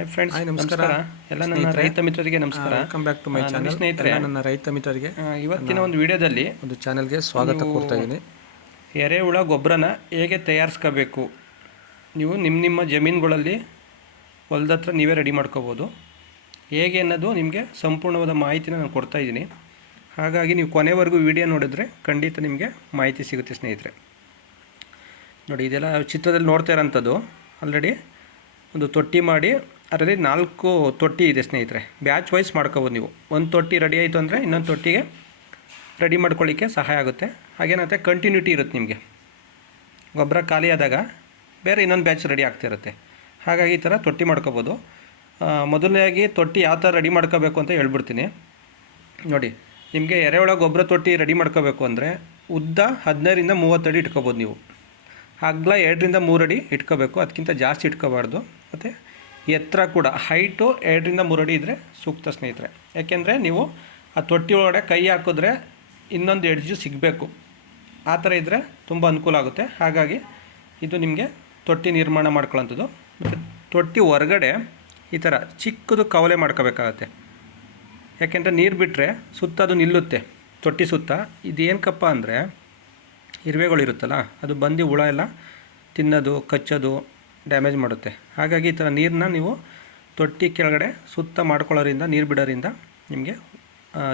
Hi friends hi ನಮಸ್ಕಾರ. ಎಲ್ಲ ನನ್ನ ರೈತ ಮಿತ್ರರಿಗೆ ನಮಸ್ಕಾರ. Welcome back to my channel ಸ್ನೇಹಿತರೆ. ನನ್ನ ರೈತ ಮಿತ್ರರಿಗೆ ಇವತ್ತಿನ ಒಂದು ವಿಡಿಯೋದಲ್ಲಿ ಒಂದು ಚಾನಲ್ಗೆ ಸ್ವಾಗತ ಕೊಡ್ತಾ ಇದ್ದೀನಿ. ಎರೆಹುಳ ಗೊಬ್ಬರನ ಹೇಗೆ ತಯಾರಿಸ್ಕೋಬೇಕು? ನೀವು ನಿಮ್ಮ ನಿಮ್ಮ ಜಮೀನುಗಳಲ್ಲಿ ಹೊಲ್ದ ಹತ್ರ ನೀವೇ ರೆಡಿ ಮಾಡ್ಕೋಬೋದು. ಹೇಗೆ ಅನ್ನೋದು ನಿಮಗೆ ಸಂಪೂರ್ಣವಾದ ಮಾಹಿತಿನ ನಾನು ಕೊಡ್ತಾ ಇದ್ದೀನಿ. ಹಾಗಾಗಿ ನೀವು ಕೊನೆವರೆಗೂ ವಿಡಿಯೋ ನೋಡಿದ್ರೆ ಖಂಡಿತ ನಿಮಗೆ ಮಾಹಿತಿ ಸಿಗುತ್ತೆ ಸ್ನೇಹಿತರೆ. ನೋಡಿ ಇದೆಲ್ಲ ಚಿತ್ರದಲ್ಲಿ ನೋಡ್ತಾ ಇರೋಂಥದ್ದು. ಆಲ್ರೆಡಿ ಒಂದು ತೊಟ್ಟಿ ಮಾಡಿ ಅದರಲ್ಲಿ ನಾಲ್ಕು ತೊಟ್ಟಿ ಇದೆ ಸ್ನೇಹಿತರೆ. ಬ್ಯಾಚ್ ವೈಸ್ ಮಾಡ್ಕೋಬೋದು ನೀವು. ಒಂದು ತೊಟ್ಟಿ ರೆಡಿ ಆಯಿತು ಅಂದರೆ ಇನ್ನೊಂದು ತೊಟ್ಟಿಗೆ ರೆಡಿ ಮಾಡ್ಕೊಳ್ಳಿಕ್ಕೆ ಸಹಾಯ ಆಗುತ್ತೆ. ಹಾಗೇನಂತೆ ಕಂಟಿನ್ಯೂಟಿ ಇರುತ್ತೆ ನಿಮಗೆ. ಗೊಬ್ಬರ ಖಾಲಿ ಆದಾಗ ಬೇರೆ ಇನ್ನೊಂದು ಬ್ಯಾಚ್ ರೆಡಿ ಆಗ್ತಿರುತ್ತೆ ಹಾಗಾಗಿ ಈ ಥರ ತೊಟ್ಟಿ ಮಾಡ್ಕೋಬೋದು. ಮೊದಲನೇಯಾಗಿ ತೊಟ್ಟಿ ಯಾವ ಥರ ರೆಡಿ ಮಾಡ್ಕೋಬೇಕು ಅಂತ ಹೇಳ್ಬಿಡ್ತೀನಿ. ನೋಡಿ, ನಿಮಗೆ ಎರೆಹುಳ ಗೊಬ್ಬರ ತೊಟ್ಟಿ ರೆಡಿ ಮಾಡ್ಕೋಬೇಕು ಅಂದರೆ ಉದ್ದ ಹದಿನೈದರಿಂದ ಅಡಿ ಇಟ್ಕೋಬೋದು ನೀವು. ಅಗಲ ಎರಡರಿಂದ ಮೂರು ಅಡಿ ಇಟ್ಕೋಬೇಕು. ಅದಕ್ಕಿಂತ ಜಾಸ್ತಿ ಇಟ್ಕೋಬಾರ್ದು. ಮತ್ತು ಎತ್ತರ ಕೂಡ ಹೈಟು ಎರಡರಿಂದ ಮೂರು ಅಡಿ ಇದ್ದರೆ ಸೂಕ್ತ ಸ್ನೇಹಿತರೆ. ಯಾಕೆಂದರೆ ನೀವು ಆ ತೊಟ್ಟಿ ಒಳಗಡೆ ಕೈ ಹಾಕಿದ್ರೆ ಇನ್ನೊಂದು ಎಡ್ಜು ಸಿಗಬೇಕು. ಆ ಥರ ಇದ್ದರೆ ತುಂಬ ಅನುಕೂಲ ಆಗುತ್ತೆ. ಹಾಗಾಗಿ ಇದು ನಿಮಗೆ ತೊಟ್ಟಿ ನಿರ್ಮಾಣ ಮಾಡ್ಕೊಳ್ಳೋಂಥದ್ದು. ಮತ್ತು ತೊಟ್ಟಿ ಹೊರಗಡೆ ಈ ಥರ ಚಿಕ್ಕದು ಕವಲೆ ಮಾಡ್ಕೋಬೇಕಾಗತ್ತೆ. ಯಾಕೆಂದರೆ ನೀರು ಬಿಟ್ಟರೆ ಸುತ್ತ ಅದು ನಿಲ್ಲುತ್ತೆ. ತೊಟ್ಟಿ ಸುತ್ತ. ಇದೇನಕ್ಕಪ್ಪ ಅಂದರೆ ಇರುವೆಗಳಿರುತ್ತಲ್ಲ, ಅದು ಬಂದು ಹುಳ ಎಲ್ಲ ತಿನ್ನೋದು, ಕಚ್ಚೋದು ಡ್ಯಾಮೇಜ್ ಮಾಡುತ್ತೆ. ಹಾಗಾಗಿ ಈ ಥರ ನೀರನ್ನ ನೀವು ತೊಟ್ಟಿ ಕೆಳಗಡೆ ಸುತ್ತ ಮಾಡ್ಕೊಳ್ಳೋದ್ರಿಂದ, ನೀರು ಬಿಡೋದ್ರಿಂದ ನಿಮಗೆ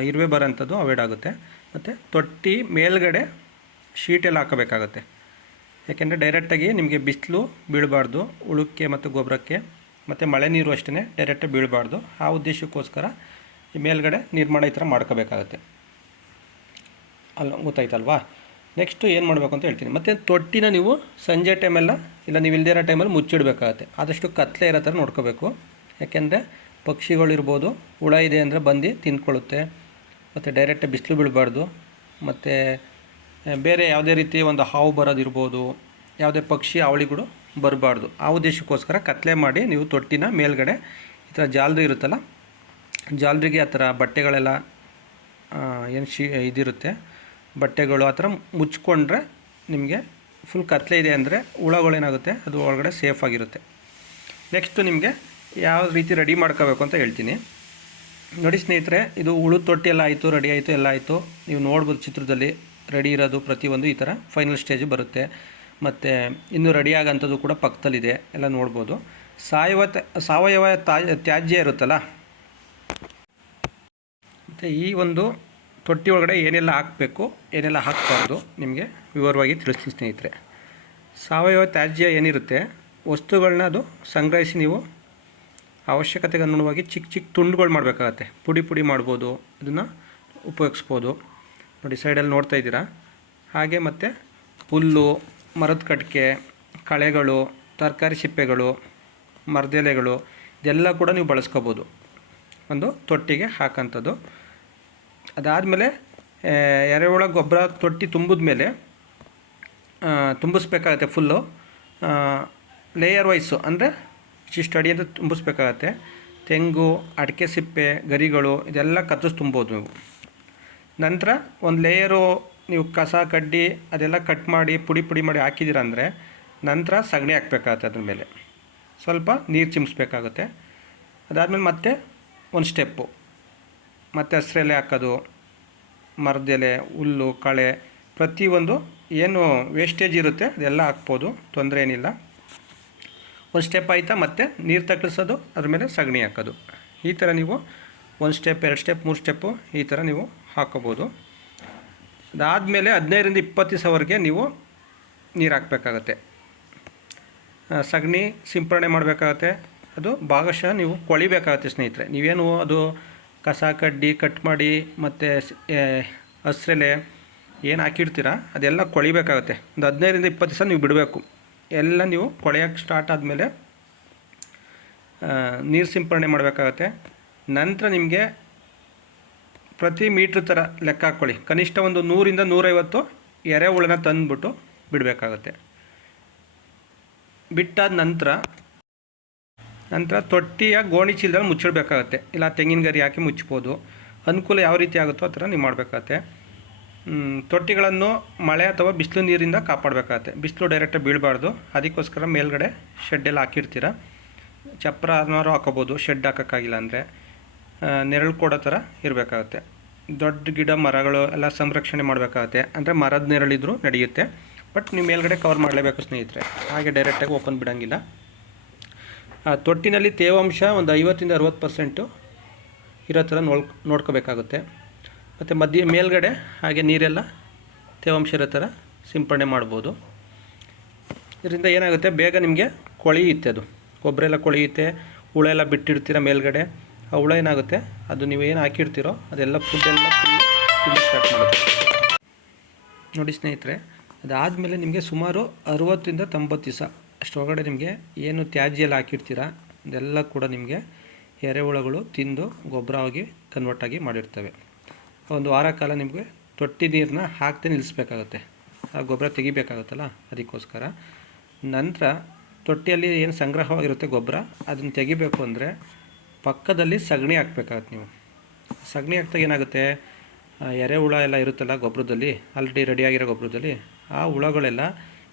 ಇರುವೆ ಬರೋಂಥದ್ದು ಅವಾಯ್ಡ್ ಆಗುತ್ತೆ. ಮತ್ತು ತೊಟ್ಟಿ ಮೇಲ್ಗಡೆ ಶೀಟೆಲ್ಲ ಹಾಕಬೇಕಾಗುತ್ತೆ. ಯಾಕೆಂದರೆ ಡೈರೆಕ್ಟಾಗಿ ನಿಮಗೆ ಬಿಸಿಲು ಬೀಳಬಾರ್ದು ಉಳುಕ್ಕೆ ಮತ್ತು ಗೊಬ್ಬರಕ್ಕೆ, ಮತ್ತು ಮಳೆ ನೀರು ಅಷ್ಟೇ ಡೈರೆಕ್ಟಾಗಿ ಬೀಳಬಾರ್ದು. ಆ ಉದ್ದೇಶಕ್ಕೋಸ್ಕರ ಮೇಲ್ಗಡೆ ನಿರ್ಮಾಣ ಈ ಥರ ಮಾಡ್ಕೋಬೇಕಾಗುತ್ತೆ. ಅಲ್ಲ, ಗೊತ್ತಾಯ್ತಲ್ವಾ? ನೆಕ್ಸ್ಟು ಏನು ಮಾಡಬೇಕು ಅಂತ ಹೇಳ್ತೀನಿ. ಮತ್ತು ತೊಟ್ಟಿನ ನೀವು ಸಂಜೆ ಟೈಮೆಲ್ಲ ಇಲ್ಲ ನೀವು ಇಲ್ದೇ ಇರೋ ಟೈಮಲ್ಲಿ ಮುಚ್ಚಿಡಬೇಕಾಗತ್ತೆ. ಆದಷ್ಟು ಕತ್ತಲೆ ಇರೋ ಥರ ನೋಡ್ಕೋಬೇಕು. ಯಾಕೆಂದರೆ ಪಕ್ಷಿಗಳಿರ್ಬೋದು ಹುಳ ಇದೆ ಅಂದರೆ ಬಂದು ತಿಂದ್ಕೊಳ್ಳುತ್ತೆ. ಮತ್ತು ಡೈರೆಕ್ಟ್ ಬಿಸಿಲು ಬೀಳಬಾರ್ದು. ಮತ್ತು ಬೇರೆ ಯಾವುದೇ ರೀತಿ ಒಂದು ಹಾವು ಬರೋದಿರ್ಬೋದು ಯಾವುದೇ ಪಕ್ಷಿ ಅವಳಿಗಳು ಬರಬಾರ್ದು. ಆ ಉದ್ದೇಶಕ್ಕೋಸ್ಕರ ಕತ್ಲೆ ಮಾಡಿ ನೀವು ತೊಟ್ಟಿನ ಮೇಲ್ಗಡೆ ಈ ಥರ ಜಾಲರಿ ಇರುತ್ತಲ್ಲ, ಜಾಲರಿಗೆ ಆ ಥರ ಬಟ್ಟೆಗಳೆಲ್ಲ ಏನು ಶಿ ಇದಿರುತ್ತೆ. ಬಟ್ಟೆಗಳು ಆ ಥರ ಮುಚ್ಕೊಂಡ್ರೆ ನಿಮಗೆ ಫುಲ್ ಕತ್ಲೆ ಇದೆ ಅಂದರೆ ಹುಳಗಳೇನಾಗುತ್ತೆ ಅದು ಒಳಗಡೆ ಸೇಫ್ ಆಗಿರುತ್ತೆ. ನೆಕ್ಸ್ಟು ನಿಮಗೆ ಯಾವ ರೀತಿ ರೆಡಿ ಮಾಡ್ಕೋಬೇಕು ಅಂತ ಹೇಳ್ತೀನಿ. ನೋಡಿ ಸ್ನೇಹಿತರೆ, ಇದು ಉಳು ತೊಟ್ಟಿ ಎಲ್ಲ ಆಯಿತು ರೆಡಿ ಆಯಿತು, ಎಲ್ಲ ಆಯಿತು. ನೀವು ನೋಡ್ಬೋದು ಚಿತ್ರದಲ್ಲಿ ರೆಡಿ ಇರೋದು ಪ್ರತಿಯೊಂದು ಈ ಥರ ಫೈನಲ್ ಸ್ಟೇಜ್ ಬರುತ್ತೆ. ಮತ್ತು ಇನ್ನೂ ರೆಡಿ ಆಗೋಂಥದ್ದು ಕೂಡ ಪಕ್ಕದಲ್ಲಿದೆ. ಎಲ್ಲ ನೋಡ್ಬೋದು. ಸಾವಯವ ಸಾವಯವ ತ್ಯಾಜ್ಯ ಇರುತ್ತಲ್ಲ? ಮತ್ತು ಈ ಒಂದು ತೊಟ್ಟಿ ಒಳಗಡೆ ಏನೆಲ್ಲ ಹಾಕಬೇಕು, ಏನೆಲ್ಲ ಹಾಕಬಾರ್ದು ನಿಮಗೆ ವಿವರವಾಗಿ ತಿಳಿಸ್ತೀನಿ ಸ್ನೇಹಿತರೆ. ಸಾವಯವ ತ್ಯಾಜ್ಯ ಏನಿರುತ್ತೆ ವಸ್ತುಗಳನ್ನ ಅದು ಸಂಗ್ರಹಿಸಿ ನೀವು ಅವಶ್ಯಕತೆಗೆ ಅನುಗುಣವಾಗಿ ಚಿಕ್ಕ ಚಿಕ್ಕ ತುಂಡುಗಳು ಮಾಡಬೇಕಾಗತ್ತೆ. ಪುಡಿ ಪುಡಿ ಮಾಡ್ಬೋದು, ಅದನ್ನು ಉಪಯೋಗಿಸ್ಬೋದು. ನೋಡಿ ಸೈಡಲ್ಲಿ ನೋಡ್ತಾ ಇದ್ದೀರಾ? ಹಾಗೆ ಮತ್ತು ಹುಲ್ಲು, ಮರದ ಕಟ್ಕೆ ಕಳೆಗಳು, ತರಕಾರಿ ಸಿಪ್ಪೆಗಳು, ಮರದೆಲೆಗಳು, ಇದೆಲ್ಲ ಕೂಡ ನೀವು ಬಳಸ್ಕೋಬೋದು. ಒಂದು ತೊಟ್ಟಿಗೆ ಹಾಕೋಂಥದ್ದು. ಅದಾದಮೇಲೆ ಎರೆಹುಳ ಗೊಬ್ಬರ ತೊಟ್ಟಿ ತುಂಬಿದ ಮೇಲೆ ತುಂಬಿಸ್ಬೇಕಾಗತ್ತೆ ಫುಲ್ಲು ಲೇಯರ್ ವೈಸು ಅಂದರೆ ಇಷ್ಟು ಅಡಿಯಿಂದ ತುಂಬಿಸ್ಬೇಕಾಗತ್ತೆ. ತೆಂಗು, ಅಡಿಕೆ ಸಿಪ್ಪೆ, ಗರಿಗಳು ಇದೆಲ್ಲ ಕತ್ತರಿಸಿ ತುಂಬೋದು ನೀವು. ನಂತರ ಒಂದು ಲೇಯರು ನೀವು ಕಸ ಕಡ್ಡಿ ಅದೆಲ್ಲ ಕಟ್ ಮಾಡಿ, ಪುಡಿ ಪುಡಿ ಮಾಡಿ ಹಾಕಿದ್ದೀರ ನಂತರ ಸಗಣಿ ಹಾಕ್ಬೇಕಾಗತ್ತೆ ಅದ್ರ ಮೇಲೆ. ಸ್ವಲ್ಪ ನೀರು ಚಿಮ್ಮಿಸ್ಬೇಕಾಗುತ್ತೆ ಅದಾದಮೇಲೆ ಮತ್ತೆ ಒಂದು ಸ್ಟೆಪ್ಪು ಮತ್ತು ಹಸ್ರೆಲೆ ಹಾಕೋದು, ಮರದೆಲೆ, ಹುಲ್ಲು, ಕಳೆ, ಪ್ರತಿಯೊಂದು ಏನು ವೇಸ್ಟೇಜ್ ಇರುತ್ತೆ ಅದೆಲ್ಲ ಹಾಕ್ಬೋದು, ತೊಂದರೆ ಏನಿಲ್ಲ. ಒಂದು ಸ್ಟೆಪ್ ಆಯಿತಾ ಮತ್ತೆ ನೀರು ತಕ್ಕಿಸೋದು ಅದ್ರ ಮೇಲೆ ಸಗಣಿ ಹಾಕೋದು. ಈ ಥರ ನೀವು ಒಂದು ಸ್ಟೆಪ್ ಎರಡು ಸ್ಟೆಪ್ ಮೂರು ಸ್ಟೆಪ್ಪು ಈ ಥರ ನೀವು ಹಾಕೋಬೋದು. ಅದಾದಮೇಲೆ ಹದಿನೈದರಿಂದ ಇಪ್ಪತ್ತು ದಿವಸವರೆಗೆ ನೀವು ನೀರು ಹಾಕಬೇಕಾಗತ್ತೆ. ಸಗಣಿ ಸಿಂಪರಣೆ ಮಾಡಬೇಕಾಗತ್ತೆ. ಅದು ಭಾಗಶಃ ನೀವು ಕೊಳಿಬೇಕಾಗತ್ತೆ ಸ್ನೇಹಿತರೆ. ನೀವೇನು ಅದು ಕಸ ಕಡ್ಡಿ ಕಟ್ ಮಾಡಿ ಮತ್ತು ಹಸ್ರೆಲೆ ಏನು ಹಾಕಿರ್ತೀರ ಅದೆಲ್ಲ ಕೊಳಿಬೇಕಾಗುತ್ತೆ. ಒಂದು ಹದಿನೈದರಿಂದ ಇಪ್ಪತ್ತು ದಿವಸ ನೀವು ಬಿಡಬೇಕು. ಎಲ್ಲ ನೀವು ಕೊಳೆಯೋಕ್ಕೆ ಸ್ಟಾರ್ಟ್ ಆದಮೇಲೆ ನೀರು ಸಿಂಪರಣೆ ಮಾಡಬೇಕಾಗತ್ತೆ. ನಂತರ ನಿಮಗೆ ಪ್ರತಿ ಮೀಟ್ರ್ ಥರ ಲೆಕ್ಕ ಹಾಕ್ಕೊಳ್ಳಿ ಕನಿಷ್ಠ ಒಂದು ನೂರಿಂದ ನೂರೈವತ್ತು ಎರೆಹುಳನ ತಂದುಬಿಟ್ಟು ಬಿಡಬೇಕಾಗತ್ತೆ. ಬಿಟ್ಟಾದ ನಂತರ ನಂತರ ತೊಟ್ಟಿಯ ಗೋಣಿ ಚೀಲದಲ್ಲಿ ಮುಚ್ಚಿಡಬೇಕಾಗತ್ತೆ. ಇಲ್ಲ, ತೆಂಗಿನ ಗರಿ ಹಾಕಿ ಮುಚ್ಬೋದು. ಅನುಕೂಲ ಯಾವ ರೀತಿ ಆಗುತ್ತೋ ಆ ಥರ ನೀವು ಮಾಡಬೇಕಾಗತ್ತೆ. ತೊಟ್ಟಿಗಳನ್ನು ಮಳೆ ಅಥವಾ ಬಿಸಿಲು ನೀರಿಂದ ಕಾಪಾಡಬೇಕಾಗತ್ತೆ. ಬಿಸಿಲು ಡೈರೆಕ್ಟಾಗಿ ಬೀಳಬಾರ್ದು. ಅದಕ್ಕೋಸ್ಕರ ಮೇಲ್ಗಡೆ ಶೆಡ್ಡೆಲ್ಲ ಹಾಕಿರ್ತೀರ. ಚಪ್ಪರ ಅನ್ನೋರು ಹಾಕೋಬೋದು. ಶೆಡ್ ಹಾಕೋಕ್ಕಾಗಿಲ್ಲ ಅಂದರೆ ನೆರಳು ಕೊಡೋ ಥರ ಇರಬೇಕಾಗತ್ತೆ. ದೊಡ್ಡ ಗಿಡ, ಮರಗಳು ಎಲ್ಲ ಸಂರಕ್ಷಣೆ ಮಾಡಬೇಕಾಗುತ್ತೆ. ಅಂದರೆ ಮರದ ನೆರಳಿದ್ರೂ ನಡೆಯುತ್ತೆ. ಬಟ್ ನೀವು ಮೇಲ್ಗಡೆ ಕವರ್ ಮಾಡಲೇಬೇಕು ಸ್ನೇಹಿತರೆ. ಹಾಗೆ ಡೈರೆಕ್ಟಾಗಿ ಓಪನ್ ಬಿಡೋಂಗಿಲ್ಲ. ತೊಟ್ಟಿನಲ್ಲಿ ತೇವಾಂಶ ಒಂದು ಐವತ್ತರಿಂದ ಅರುವತ್ತು ಪರ್ಸೆಂಟು ಇರೋ ಥರ ನೋಡ್ ನೋಡ್ಕೋಬೇಕಾಗುತ್ತೆ. ಮತ್ತು ಮಧ್ಯ ಮೇಲ್ಗಡೆ ಹಾಗೆ ನೀರೆಲ್ಲ ತೇವಾಂಶ ಇರೋ ಥರ ಸಿಂಪಡಣೆ ಮಾಡ್ಬೋದು. ಇದರಿಂದ ಏನಾಗುತ್ತೆ, ಬೇಗ ನಿಮಗೆ ಕೊಳೆಯುತ್ತೆ ಅದು. ಗೊಬ್ಬರ ಎಲ್ಲ ಕೊಳೆಯುತ್ತೆ ಹುಳ ಎಲ್ಲ ಬಿಟ್ಟಿರ್ತೀರ ಮೇಲ್ಗಡೆ, ಆ ಹುಳ ಏನಾಗುತ್ತೆ, ಅದು ನೀವು ಏನು ಹಾಕಿರ್ತೀರೋ ಅದೆಲ್ಲ ಫುಡ್ ಎಲ್ಲ ಫುಲ್ ಸ್ಟಾರ್ಟ್ ಮಾಡುತ್ತೆ. ನೋಡಿ ಸ್ನೇಹಿತರೆ, ಅದಾದಮೇಲೆ ನಿಮಗೆ ಸುಮಾರು ಅರುವತ್ತರಿಂದ ತೊಂಬತ್ತು ದಿವಸ ಅಷ್ಟರೊಳಗಡೆ ನಿಮಗೆ ಏನು ತ್ಯಾಜ್ಯ ಎಲ್ಲ ಹಾಕಿರ್ತೀರ, ಅದೆಲ್ಲ ಕೂಡ ನಿಮಗೆ ಎರೆಹುಳಗಳು ತಿಂದು ಗೊಬ್ಬರವಾಗಿ ಕನ್ವರ್ಟ್ ಆಗಿ ಮಾಡಿರ್ತವೆ. ಒಂದು ವಾರ ಕಾಲ ನಿಮಗೆ ತೊಟ್ಟಿ ನೀರನ್ನ ಹಾಕ್ತೆ ನಿಲ್ಲಿಸ್ಬೇಕಾಗುತ್ತೆ ಆ ಗೊಬ್ಬರ ತೆಗಿಬೇಕಾಗುತ್ತಲ್ಲ, ಅದಕ್ಕೋಸ್ಕರ. ನಂತರ ತೊಟ್ಟಿಯಲ್ಲಿ ಏನು ಸಂಗ್ರಹವಾಗಿರುತ್ತೆ ಗೊಬ್ಬರ, ಅದನ್ನು ತೆಗಿಬೇಕು ಅಂದರೆ ಪಕ್ಕದಲ್ಲಿ ಸಗಣಿ ಹಾಕ್ಬೇಕಾಗತ್ತೆ ನೀವು. ಸಗಣಿ ಹಾಕ್ದಾಗ ಏನಾಗುತ್ತೆ? ಎರೆಹುಳ ಎಲ್ಲ ಇರುತ್ತಲ್ಲ ಗೊಬ್ಬರದಲ್ಲಿ ಆಲ್ರೆಡಿ ರೆಡಿಯಾಗಿರೋ ಗೊಬ್ಬರದಲ್ಲಿ, ಆ ಹುಳಗಳೆಲ್ಲ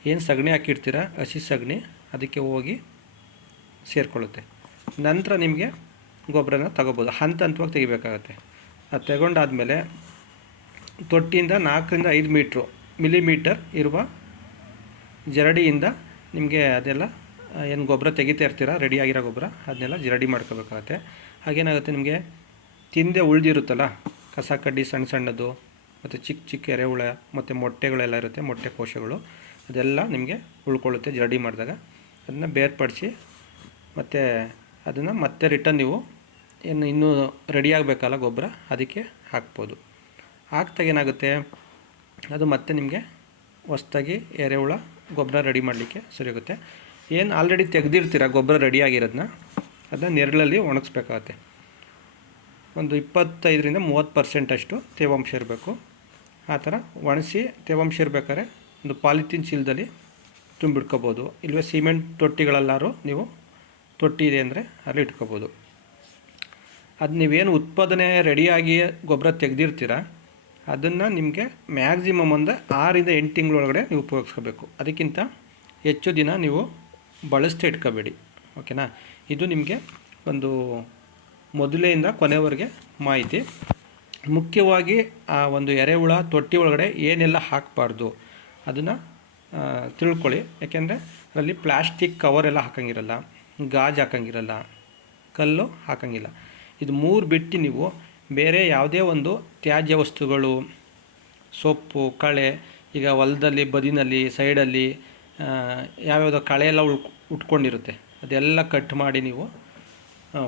ಏನು ಸಗಣಿ ಹಾಕಿರ್ತೀರ? ಹಸಿ ಸಗಣಿ, ಅದಕ್ಕೆ ಹೋಗಿ ಸೇರಿಕೊಳ್ಳುತ್ತೆ. ನಂತರ ನಿಮಗೆ ಗೊಬ್ಬರನ ತಗೋಬೋದು. ಹಂತ ಹಂತವಾಗಿ ತೆಗಿಬೇಕಾಗತ್ತೆ. ಅದು ತಗೊಂಡಾದಮೇಲೆ ತೊಟ್ಟಿಯಿಂದ ನಾಲ್ಕರಿಂದ ಐದು ಮೀಟ್ರು, ಮಿಲಿಮೀಟರ್ ಇರುವ ಜರಡಿಯಿಂದ ನಿಮಗೆ ಅದೆಲ್ಲ, ಏನು ಗೊಬ್ಬರ ತೆಗಿತಾ ಇರ್ತೀರ ರೆಡಿಯಾಗಿರೋ ಗೊಬ್ಬರ, ಅದನ್ನೆಲ್ಲ ಜರಡಿ ಮಾಡ್ಕೋಬೇಕಾಗತ್ತೆ. ಹಾಗೇನಾಗುತ್ತೆ ನಿಮಗೆ? ತಿಂದೆ ಉಳಿದಿರುತ್ತಲ್ಲ? ಕಸ ಕಡ್ಡಿ ಸಣ್ಣ ಸಣ್ಣದು ಮತ್ತು ಚಿಕ್ಕ ಚಿಕ್ಕ ಎರೆಹುಳ, ಮತ್ತು ಮೊಟ್ಟೆಗಳೆಲ್ಲ ಇರುತ್ತೆ, ಮೊಟ್ಟೆ ಕೋಶಗಳು. ಅದೆಲ್ಲ ನಿಮಗೆ ಉಳ್ಕೊಳ್ಳುತ್ತೆ ಜರಡಿ ಮಾಡಿದಾಗ. ಅದನ್ನು ಬೇರ್ಪಡಿಸಿ ಮತ್ತು ಅದನ್ನು ಮತ್ತೆ ರಿಟರ್ನ್ ನೀವು ಏನು ಇನ್ನೂ ರೆಡಿ ಆಗಬೇಕಲ್ಲ ಗೊಬ್ಬರ, ಅದಕ್ಕೆ ಹಾಕ್ಬೋದು. ಹಾಕ್ದಾಗ ಏನಾಗುತ್ತೆ, ಅದು ಮತ್ತೆ ನಿಮಗೆ ಹೊಸ್ದಾಗಿ ಎರೆಹುಳ ಗೊಬ್ಬರ ರೆಡಿ ಮಾಡಲಿಕ್ಕೆ ಸರಿ ಹೋಗುತ್ತೆ. ಏನು ಆಲ್ರೆಡಿ ತೆಗೆದಿರ್ತೀರ ಗೊಬ್ಬರ ರೆಡಿಯಾಗಿರೋದನ್ನ ಅದನ್ನ ನೆರಳಲ್ಲಿ ಒಣಗಿಸ್ಬೇಕಾಗತ್ತೆ. ಒಂದು ಇಪ್ಪತ್ತೈದರಿಂದ ಮೂವತ್ತು ಪರ್ಸೆಂಟಷ್ಟು ತೇವಾಂಶ ಇರಬೇಕು. ಆ ಥರ ಒಣಸಿ ತೇವಾಂಶ ಇರಬೇಕಾದ್ರೆ ಒಂದು ಪಾಲಿಥೀನ್ ಚೀಲದಲ್ಲಿ ತುಂಬಿಟ್ಕೋಬೋದು ಇಲ್ಲವೇ ಸಿಮೆಂಟ್ ತೊಟ್ಟಿಗಳಲ್ಲಾರು ನೀವು ತೊಟ್ಟಿ ಇದೆ ಅಂದರೆ ಅಲ್ಲಿ ಇಟ್ಕೋಬೋದು. ಅದು ನೀವೇನು ಉತ್ಪಾದನೆ ರೆಡಿಯಾಗಿ ಗೊಬ್ಬರ ತೆಗೆದಿರ್ತೀರ, ಅದನ್ನು ನಿಮಗೆ ಮ್ಯಾಕ್ಸಿಮಮ್ ಒಂದು ಆರಿಂದ ಎಂಟು ತಿಂಗಳೊಳಗಡೆ ನೀವು ಉಪಯೋಗಿಸ್ಕೋಬೇಕು. ಅದಕ್ಕಿಂತ ಹೆಚ್ಚು ದಿನ ನೀವು ಬಳಸ್ತಾ ಇಟ್ಕೋಬೇಡಿ, ಓಕೆನಾ? ಇದು ನಿಮಗೆ ಒಂದು ಮೊದಲೆಯಿಂದ ಕೊನೆವರೆಗೆ ಮಾಹಿತಿ. ಮುಖ್ಯವಾಗಿ ಆ ಒಂದು ಎರೆಹುಳ ತೊಟ್ಟಿ ಒಳಗಡೆ ಏನೆಲ್ಲ ಹಾಕಬಾರ್ದು ಅದನ್ನು ತಿಳ್ಕೊಳ್ಳಿ. ಯಾಕೆಂದರೆ ಅದರಲ್ಲಿ ಪ್ಲ್ಯಾಸ್ಟಿಕ್ ಎಲ್ಲ ಹಾಕಂಗಿರಲ್ಲ, ಗಾಜು ಹಾಕಂಗಿರಲ್ಲ, ಕಲ್ಲು ಹಾಕಂಗಿಲ್ಲ. ಇದು ಮೂರು ಬಿಟ್ಟು ನೀವು ಬೇರೆ ಯಾವುದೇ ಒಂದು ತ್ಯಾಜ್ಯ ವಸ್ತುಗಳು, ಸೊಪ್ಪು, ಕಳೆ, ಈಗ ಹೊಲದಲ್ಲಿ, ಬದಿನಲ್ಲಿ, ಸೈಡಲ್ಲಿ ಯಾವ್ಯಾವುದೋ ಕಳೆ ಎಲ್ಲ ಉಳ್, ಉಟ್ಕೊಂಡಿರುತ್ತೆ. ಅದೆಲ್ಲ ಕಟ್ ಮಾಡಿ ನೀವು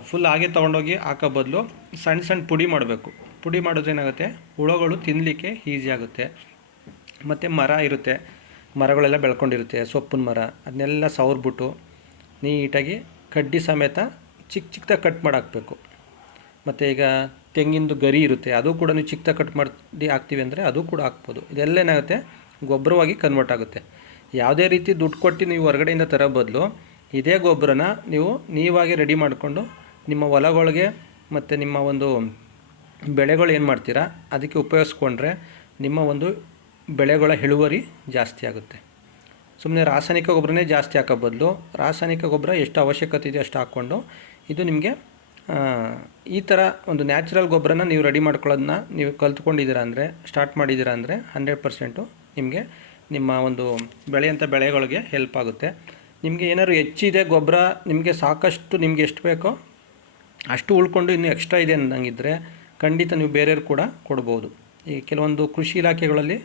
ಫುಲ್ ಹಾಗೆ ತೊಗೊಂಡೋಗಿ ಹಾಕೋ ಬದಲು ಸಣ್ಣ ಸಣ್ಣ ಪುಡಿ ಮಾಡಬೇಕು. ಪುಡಿ ಮಾಡೋದೇನಾಗುತ್ತೆ ಹುಳಗಳು ತಿನ್ನಲಿಕ್ಕೆ ಈಸಿ ಆಗುತ್ತೆ. ಮತ್ತು ಮರ ಇರುತ್ತೆ. ಮರಗಳೆಲ್ಲ ಬೆಳ್ಕೊಂಡಿರುತ್ತೆ, ಸೊಪ್ಪಿನ ಮರ. ಅದನ್ನೆಲ್ಲ ಸವರ್ಬಿಟ್ಟು ನೀಟಾಗಿ ಕಡ್ಡಿ ಸಮೇತ ಚಿಕ್ಕ ಚಿಕ್ಕದಾಗಿ ಕಟ್ ಮಾಡಿ ಹಾಕಬೇಕು ಮತ್ತು ಈಗ ತೆಂಗಿಂದು ಗರಿ ಇರುತ್ತೆ, ಅದು ಕೂಡ ನೀವು ಚಿಕ್ಕದಾಗಿ ಕಟ್ ಮಾಡಿ ಹಾಕ್ತೀವಿ ಅಂದರೆ ಅದು ಕೂಡ ಹಾಕ್ಬೋದು. ಇದೆಲ್ಲ ಏನಾಗುತ್ತೆ? ಗೊಬ್ಬರವಾಗಿ ಕನ್ವರ್ಟ್ ಆಗುತ್ತೆ. ಯಾವುದೇ ರೀತಿ ದುಡ್ಡು ಕೊಟ್ಟು ನೀವು ಹೊರಗಡೆಯಿಂದ ತರೋ ಬದಲು ಇದೇ ಗೊಬ್ಬರನ ನೀವು ನೀವಾಗಿ ರೆಡಿ ಮಾಡಿಕೊಂಡು ನಿಮ್ಮ ಹೊಲಗಳಿಗೆ ಮತ್ತು ನಿಮ್ಮ ಒಂದು ಬೆಳೆಗಳು ಏನು ಮಾಡ್ತೀರಾ? ಅದಕ್ಕೆ ಉಪಯೋಗಿಸ್ಕೊಂಡ್ರೆ ನಿಮ್ಮ ಒಂದು ಬೆಳೆಗಳ ಇಳುವರಿ ಜಾಸ್ತಿ ಆಗುತ್ತೆ. ಸುಮ್ಮನೆ ರಾಸಾಯನಿಕ ಗೊಬ್ಬರನೇ ಜಾಸ್ತಿ ಹಾಕೋ ಬದಲು ರಾಸಾಯನಿಕ ಗೊಬ್ಬರ ಎಷ್ಟು ಅವಶ್ಯಕತೆ ಇದೆ ಅಷ್ಟು ಹಾಕ್ಕೊಂಡು ಇದು ನಿಮಗೆ ಈ ಥರ ಒಂದು ನ್ಯಾಚುರಲ್ ಗೊಬ್ಬರನ ನೀವು ರೆಡಿ ಮಾಡ್ಕೊಳ್ಳೋದನ್ನ ನೀವು ಕಲ್ತ್ಕೊಂಡಿದ್ದೀರಾ ಅಂದರೆ, ಸ್ಟಾರ್ಟ್ ಮಾಡಿದ್ದೀರಾ ಅಂದರೆ ಹಂಡ್ರೆಡ್ ಪರ್ಸೆಂಟು ನಿಮಗೆ ನಿಮ್ಮ ಒಂದು ಬೆಳೆಯಂಥ ಬೆಳೆಗಳಿಗೆ ಹೆಲ್ಪ್ ಆಗುತ್ತೆ. ನಿಮಗೆ ಏನಾದ್ರು ಹೆಚ್ಚಿದೆ ಗೊಬ್ಬರ ನಿಮಗೆ ಸಾಕಷ್ಟು ನಿಮಗೆ ಎಷ್ಟು ಬೇಕೋ ಅಷ್ಟು ಉಳ್ಕೊಂಡು ಇನ್ನೂ ಎಕ್ಸ್ಟ್ರಾ ಇದೆ ಅನ್ನಂಗಿದ್ರೆ ಖಂಡಿತ ನೀವು ಬೇರೆಯವ್ರು ಕೂಡ ಕೊಡ್ಬೋದು. ಈ ಕೆಲವೊಂದು ಕೃಷಿ ಇಲಾಖೆಗಳಲ್ಲಿ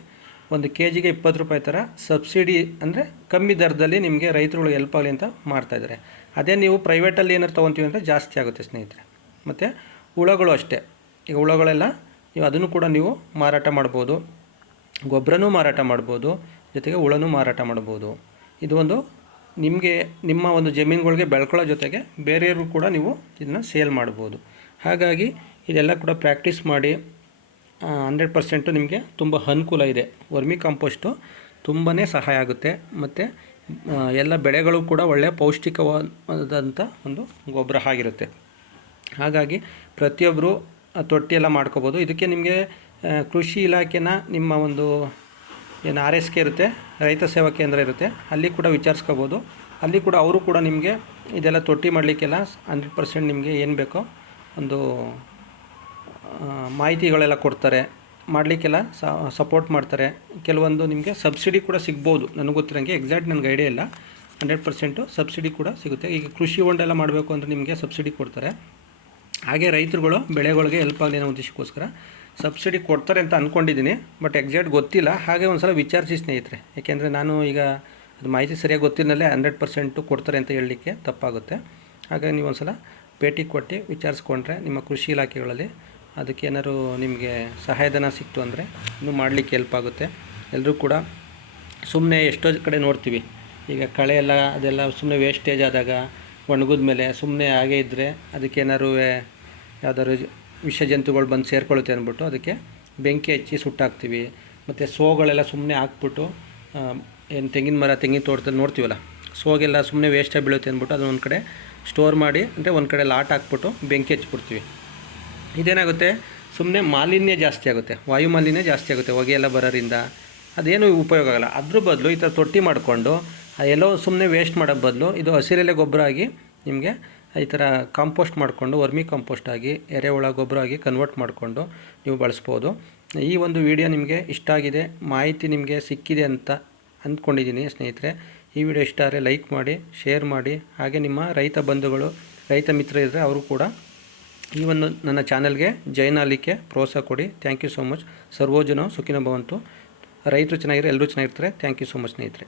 ಒಂದು ಕೆ ಜಿಗೆ ಇಪ್ಪತ್ತು ರೂಪಾಯಿ ಥರ ಸಬ್ಸಿಡಿ ಅಂದರೆ ಕಮ್ಮಿ ದರದಲ್ಲಿ ನಿಮಗೆ ರೈತರುಗಳು ಹೆಲ್ಪ್ ಆಗಲಿ ಅಂತ ಮಾಡ್ತಾಯಿದ್ದಾರೆ ಅದೇ ನೀವು ಪ್ರೈವೇಟಲ್ಲಿ ಏನಾರು ತೊಗೊತೀವಿ ಅಂದರೆ ಜಾಸ್ತಿ ಆಗುತ್ತೆ ಸ್ನೇಹಿತರೆ. ಮತ್ತು ಹುಳಗಳು ಅಷ್ಟೇ. ಈಗ ಹುಳಗಳೆಲ್ಲ ನೀವು ಅದನ್ನು ಕೂಡ ನೀವು ಮಾರಾಟ ಮಾಡ್ಬೋದು. ಗೊಬ್ಬರನೂ ಮಾರಾಟ ಮಾಡ್ಬೋದು. ಜೊತೆಗೆ ಹುಳನೂ ಮಾರಾಟ ಮಾಡ್ಬೋದು. ಇದು ಒಂದು ನಿಮಗೆ ನಿಮ್ಮ ಒಂದು ಜಮೀನುಗಳಿಗೆ ಬೆಳ್ಕೊಳ್ಳೋ ಜೊತೆಗೆ ಬೇರೆಯವ್ರಿಗೂ ಕೂಡ ನೀವು ಇದನ್ನು ಸೇಲ್ ಮಾಡ್ಬೋದು. ಹಾಗಾಗಿ ಇದೆಲ್ಲ ಕೂಡ ಪ್ರಾಕ್ಟೀಸ್ ಮಾಡಿ ಹಂಡ್ರೆಡ್ ಪರ್ಸೆಂಟು ನಿಮಗೆ ತುಂಬ ಅನುಕೂಲ ಇದೆ. ವರ್ಮಿ ಕಾಂಪೋಸ್ಟು ತುಂಬಾ ಸಹಾಯ ಆಗುತ್ತೆ. ಮತ್ತು ಎಲ್ಲ ಬೆಳೆಗಳು ಕೂಡ ಒಳ್ಳೆಯ ಪೌಷ್ಟಿಕವಾದಂಥ ಒಂದು ಗೊಬ್ಬರ ಆಗಿರುತ್ತೆ. ಹಾಗಾಗಿ ಪ್ರತಿಯೊಬ್ಬರು ತೊಟ್ಟಿಯೆಲ್ಲ ಮಾಡ್ಕೋಬೋದು. ಇದಕ್ಕೆ ನಿಮಗೆ ಕೃಷಿ ಇಲಾಖೆನ ನಿಮ್ಮ ಒಂದು, ಏನು ಆರ್ ಎಸ್ ಕೆ ಇರುತ್ತೆ, ರೈತ ಸೇವಾ ಕೇಂದ್ರ ಇರುತ್ತೆ, ಅಲ್ಲಿ ಕೂಡ ವಿಚಾರಿಸ್ಕೋಬೋದು. ಅಲ್ಲಿ ಕೂಡ ಅವರು ಕೂಡ ನಿಮಗೆ ಇದೆಲ್ಲ ತೊಟ್ಟಿ ಮಾಡಲಿಕ್ಕೆಲ್ಲ ಹಂಡ್ರೆಡ್ ಪರ್ಸೆಂಟ್ ನಿಮಗೆ ಏನು ಬೇಕೋ ಒಂದು ಮಾಹಿತಿಗಳೆಲ್ಲ ಕೊಡ್ತಾರೆ. ಮಾಡಲಿಕ್ಕೆಲ್ಲ ಸಪೋರ್ಟ್ ಮಾಡ್ತಾರೆ. ಕೆಲವೊಂದು ನಿಮಗೆ ಸಬ್ಸಿಡಿ ಕೂಡ ಸಿಗ್ಬೋದು. ನನಗೆ ಗೊತ್ತಿರೋಂಗೆ ಎಕ್ಸಾಕ್ಟ್ ನನಗೆ ಐಡಿಯಾ ಇಲ್ಲ. ಹಂಡ್ರೆಡ್ ಪರ್ಸೆಂಟು ಸಬ್ಸಿಡಿ ಕೂಡ ಸಿಗುತ್ತೆ. ಈಗ ಕೃಷಿ ಹೊಂಡೆಲ್ಲ ಮಾಡಬೇಕು ಅಂದರೆ ನಿಮಗೆ ಸಬ್ಸಿಡಿ ಕೊಡ್ತಾರೆ. ಹಾಗೆ ರೈತರುಗಳು, ಬೆಳೆಗಳಿಗೆ ಹೆಲ್ಪ್ ಆಗಲಿ ಅನ್ನೋ ಉದ್ದೇಶಕ್ಕೋಸ್ಕರ ಸಬ್ಸಿಡಿ ಕೊಡ್ತಾರೆ ಅಂತ ಅಂದ್ಕೊಂಡಿದ್ದೀನಿ ಬಟ್ ಎಕ್ಸಾಕ್ಟ್ ಗೊತ್ತಿಲ್ಲ. ಹಾಗೆ ಒಂದು ಸಲ ವಿಚಾರಿಸಿ ಸ್ನೇಹಿತರೆ. ಯಾಕೆಂದರೆ ನಾನು ಈಗ ಅದು ಮಾಹಿತಿ ಸರಿಯಾಗಿ ಗೊತ್ತಿರನಲ್ಲೇ ಹಂಡ್ರೆಡ್ ಪರ್ಸೆಂಟು ಕೊಡ್ತಾರೆ ಅಂತ ಹೇಳಲಿಕ್ಕೆ ತಪ್ಪಾಗುತ್ತೆ. ಹಾಗಾಗಿ ನೀವು ಒಂದು ಸಲ ಭೇಟಿ ಕೊಟ್ಟು ವಿಚಾರಿಸ್ಕೊಂಡ್ರೆ ನಿಮ್ಮ ಕೃಷಿ ಇಲಾಖೆಗಳಲ್ಲಿ ಅದಕ್ಕೆ ಏನಾದ್ರು ನಿಮಗೆ ಸಹಾಯಧನ ಸಿಕ್ತು ಅಂದರೆ ಇನ್ನೂ ಮಾಡಲಿಕ್ಕೆ ಹೆಲ್ಪ್ ಆಗುತ್ತೆ. ಎಲ್ಲರೂ ಕೂಡ ಸುಮ್ಮನೆ ಎಷ್ಟೋ ಕಡೆ ನೋಡ್ತೀವಿ. ಈಗ ಕಳೆ ಎಲ್ಲ, ಅದೆಲ್ಲ ಸುಮ್ಮನೆ ವೇಸ್ಟೇಜ್ ಆದಾಗ, ಒಣಗಿದ ಮೇಲೆ ಸುಮ್ಮನೆ ಹಾಗೆ ಇದ್ದರೆ ಅದಕ್ಕೆ ಏನಾದ್ರು ಯಾವ್ದಾದ್ರು ವಿಷ ಜಂತುಗಳು ಬಂದು ಸೇರ್ಕೊಳ್ಳುತ್ತೆ ಅಂದ್ಬಿಟ್ಟು ಅದಕ್ಕೆ ಬೆಂಕಿ ಹಚ್ಚಿ ಸುಟ್ಟಾಕ್ತೀವಿ. ಮತ್ತು ಸೋಗಳೆಲ್ಲ ಸುಮ್ಮನೆ ಹಾಕ್ಬಿಟ್ಟು ಏನು ತೆಂಗಿನ ಮರ, ತೆಂಗಿನ ತೋಟದಲ್ಲಿ ನೋಡ್ತೀವಲ್ಲ, ಸೋಗೆಲ್ಲ ಸುಮ್ಮನೆ ವೇಸ್ಟಾಗಿ ಬೀಳುತ್ತೆ ಅಂದ್ಬಿಟ್ಟು ಅದನ್ನ ಒಂದು ಕಡೆ ಸ್ಟೋರ್ ಮಾಡಿ, ಅಂದರೆ ಒಂದು ಕಡೆ ಲಾಟ್ ಹಾಕ್ಬಿಟ್ಟು ಬೆಂಕಿ ಹಚ್ಬಿಡ್ತೀವಿ ಇದೇನಾಗುತ್ತೆ? ಸುಮ್ಮನೆ ಮಾಲಿನ್ಯ ಜಾಸ್ತಿ ಆಗುತ್ತೆ. ವಾಯು ಮಾಲಿನ್ಯ ಜಾಸ್ತಿ ಆಗುತ್ತೆ ಹೊಗೆ ಎಲ್ಲ ಬರೋದ್ರಿಂದ. ಅದೇನು ಉಪಯೋಗ ಆಗಲ್ಲ. ಅದ್ರ ಬದಲು ಈ ಥರ ತೊಟ್ಟಿ ಮಾಡಿಕೊಂಡು ಎಲ್ಲೋ ಸುಮ್ಮನೆ ವೇಸ್ಟ್ ಮಾಡೋ ಬದಲು ಇದು ಹಸಿರೆಲೆ ಗೊಬ್ಬರ ಆಗಿ ನಿಮಗೆ ಈ ಥರ ಕಾಂಪೋಸ್ಟ್ ಮಾಡಿಕೊಂಡು, ವರ್ಮಿ ಕಾಂಪೋಸ್ಟ್ ಆಗಿ ಎರೆಹುಳ ಗೊಬ್ಬರ ಆಗಿ ಕನ್ವರ್ಟ್ ಮಾಡಿಕೊಂಡು ನೀವು ಬಳಸ್ಬೋದು. ಈ ಒಂದು ವಿಡಿಯೋ ನಿಮಗೆ ಇಷ್ಟ ಆಗಿದೆ, ಮಾಹಿತಿ ನಿಮಗೆ ಸಿಕ್ಕಿದೆ ಅಂತ ಅಂದ್ಕೊಂಡಿದ್ದೀನಿ ಸ್ನೇಹಿತರೆ. ಈ ವಿಡಿಯೋ ಇಷ್ಟ ಆದರೆ ಲೈಕ್ ಮಾಡಿ ಶೇರ್ ಮಾಡಿ. ಹಾಗೆ ನಿಮ್ಮ ರೈತ ಬಂಧುಗಳು, ರೈತ ಮಿತ್ರ ಇದ್ದರೆ ಅವರು ಕೂಡ ಈ ಒಂದು ನನ್ನ ಚಾನಲ್ಗೆ ಜೈನ್ ಆಗಲಿಕ್ಕೆ ಪ್ರೋತ್ಸಾಹ ಕೊಡಿ. ಥ್ಯಾಂಕ್ ಯು ಸೋ ಮಚ್ ಸರ್ವೋಜನ ಸುಖಿನ ಭವಂತು. ರೈತರು ಚೆನ್ನಾಗಿರೋ ಎಲ್ಲರೂ ಚೆನ್ನಾಗಿರ್ತಾರೆ. ಥ್ಯಾಂಕ್ ಯು ಸೋ ಮಚ್ ಸ್ನೇಹಿತರೆ.